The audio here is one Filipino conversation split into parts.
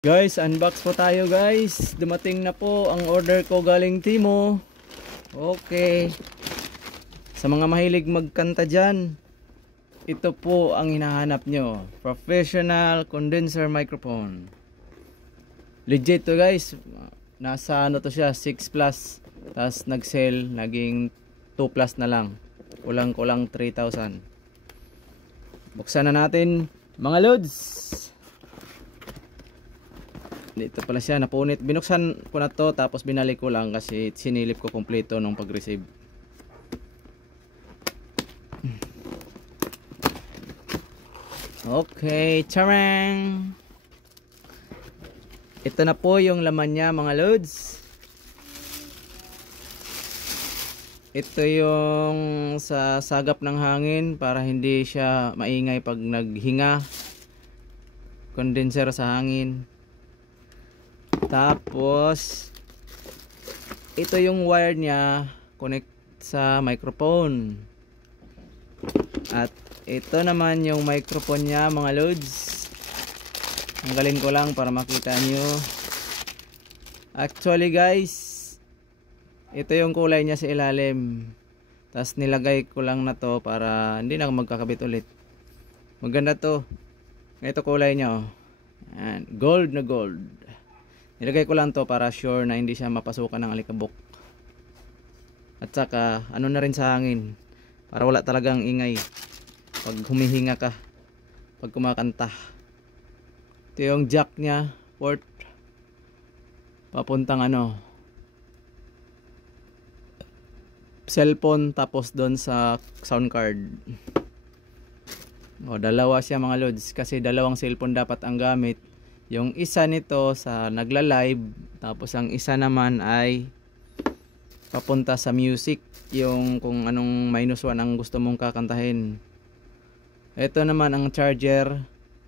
Guys, unbox po tayo guys. Dumating na po ang order ko galing Timo. Okay. Sa mga mahilig magkanta dyan, ito po ang hinahanap nyo. Professional condenser microphone. Legit to guys. Nasa ano to siya, 6 plus. Tapos nag-sell, naging 2 plus na lang. Kulang-kulang 3,000. Buksan na natin mga loads. Dito pala siya, napunit. Binuksan ko na to, tapos binalik ko lang kasi sinilip ko kompleto nung pag-receive. Okay, charang! Ito na po yung laman niya mga loads. Ito yung sa sagap ng hangin para hindi siya maingay pag naghinga. Condenser sa hangin. Tapos ito yung wire niya, connect sa microphone. At ito naman yung microphone niya mga loads. Tanggalin ko lang para makita nyo. Actually guys, ito yung kulay niya sa ilalim. Tapos nilagay ko lang na to para hindi na magkakabit ulit. Maganda to. Ito kulay niya oh. Ayan, gold na gold. Nilagay ko lang to para sure na hindi siya mapasukan ng alikabok. At saka ano na rin sa hangin para wala talagang ingay pag humihinga ka, pag kumakanta. Ito yung jack nya, port papuntang ano, cellphone, tapos doon sa sound card. O, dalawa siya mga loads kasi dalawang cellphone dapat ang gamit. Yung isa nito sa nagla-live, tapos ang isa naman ay papunta sa music, yung kung anong -1 ang gusto mong kakantahin. Ito naman ang charger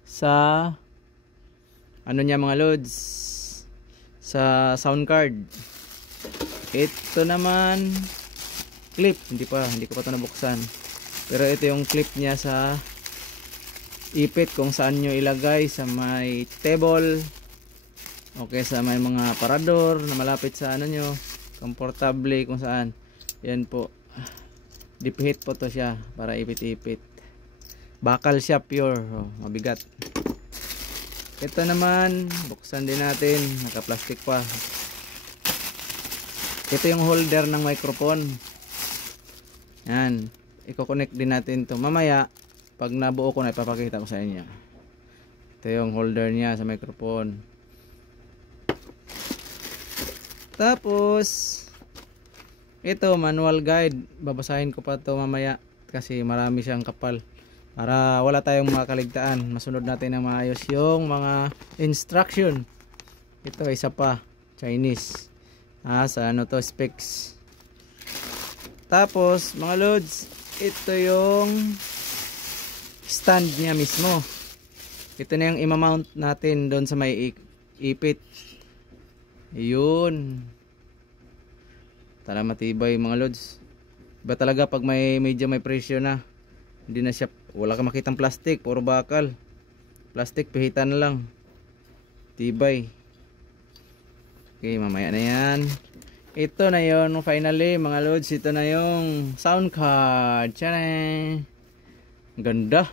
sa ano niya mga loads, sa sound card. Ito naman clip, hindi ko pa ito nabuksan. Pero ito yung clip niya sa ipit kung saan nyo ilagay, sa may table, okay, sa may mga parador na malapit sa ano nyo, komportable kung saan. Yan po, deep heat po to siya para ipit-ipit. Bakal siya, pure, oh, mabigat. Ito naman, buksan din natin, naka-plastic pa. Ito yung holder ng microphone. Yan, i-connect din natin to mamaya. Pag nabuo ko na, ipapakita ko sa inyo. Ito yung holder niya sa microphone. Tapos ito manual guide, babasahin ko pa to mamaya kasi marami siyang kapal para wala tayong makaligtaan, masunod natin ng maayos yung mga instruction. Ito isa pa, Chinese, sa ano to, specs. Tapos mga loads, ito yung stand niya mismo. Ito na yung imamount natin doon sa may ipit. Yun. Tara, matibay mga loads. Iba talaga pag medyo may presyo na. Hindi na siya, wala ka makitang plastic, puro bakal. Plastic, pihitan na lang. Tibay. Okay, mamaya na yan. Ito na yon finally mga loads. Ito na yung sound card. Tcharan! Ganda.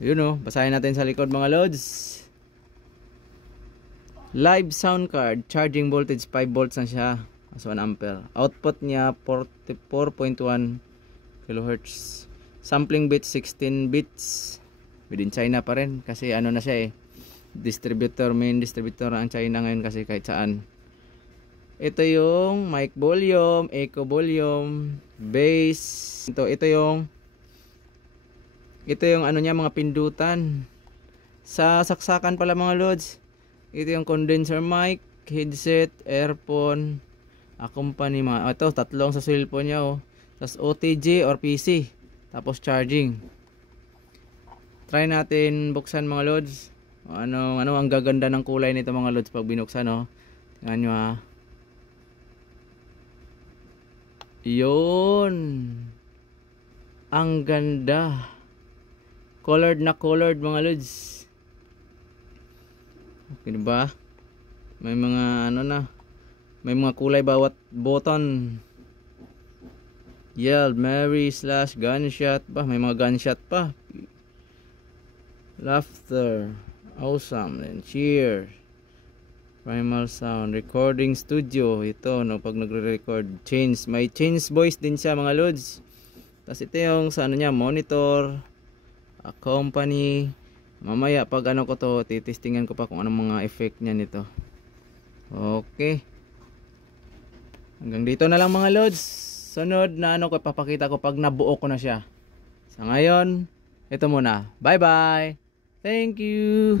Yun o, basahin natin sa likod mga loads. Live sound card, charging voltage 5 volts na siya, as 1 ampere. Output niya 44.1 kHz. Sampling bits 16 bits. Within China pa rin kasi ano na siya distributor, main distributor ang China ngayon kasi kahit saan. Ito yung mic volume, echo volume, bass. Ito yung ano niya, mga pindutan. Sa saksakan pala mga loads. Ito yung condenser mic, headset, earphone, accompaniment. Ito, tatlong sa cellphone niya oh. Tapos OTG or PC. Tapos charging. Try natin buksan mga loads. Ano ang gaganda ng kulay nito mga loads pag binuksan oh. Tingnan nyo ha. Yun. Ang ganda. Colored na colored mga loads. Okay ba? May mga ano na. May mga kulay bawat button. Yelled, Mary, slash, gunshot pa. May mga gunshot pa. Laughter. Awesome. And cheer. Primal sound. Recording studio. Ito, no, pag nagre-record. Change. May change voice din siya mga lods. Tapos ito yung sa ano niya, monitor. Company. Mamaya pag ano ko to, titistingan ko pa kung anong mga effect niya nito. Okay. Hanggang dito na lang mga lods. Sunod na ano ko papakita ko pag nabuo ko na siya. Sa ngayon, ito muna. Bye bye. Thank you.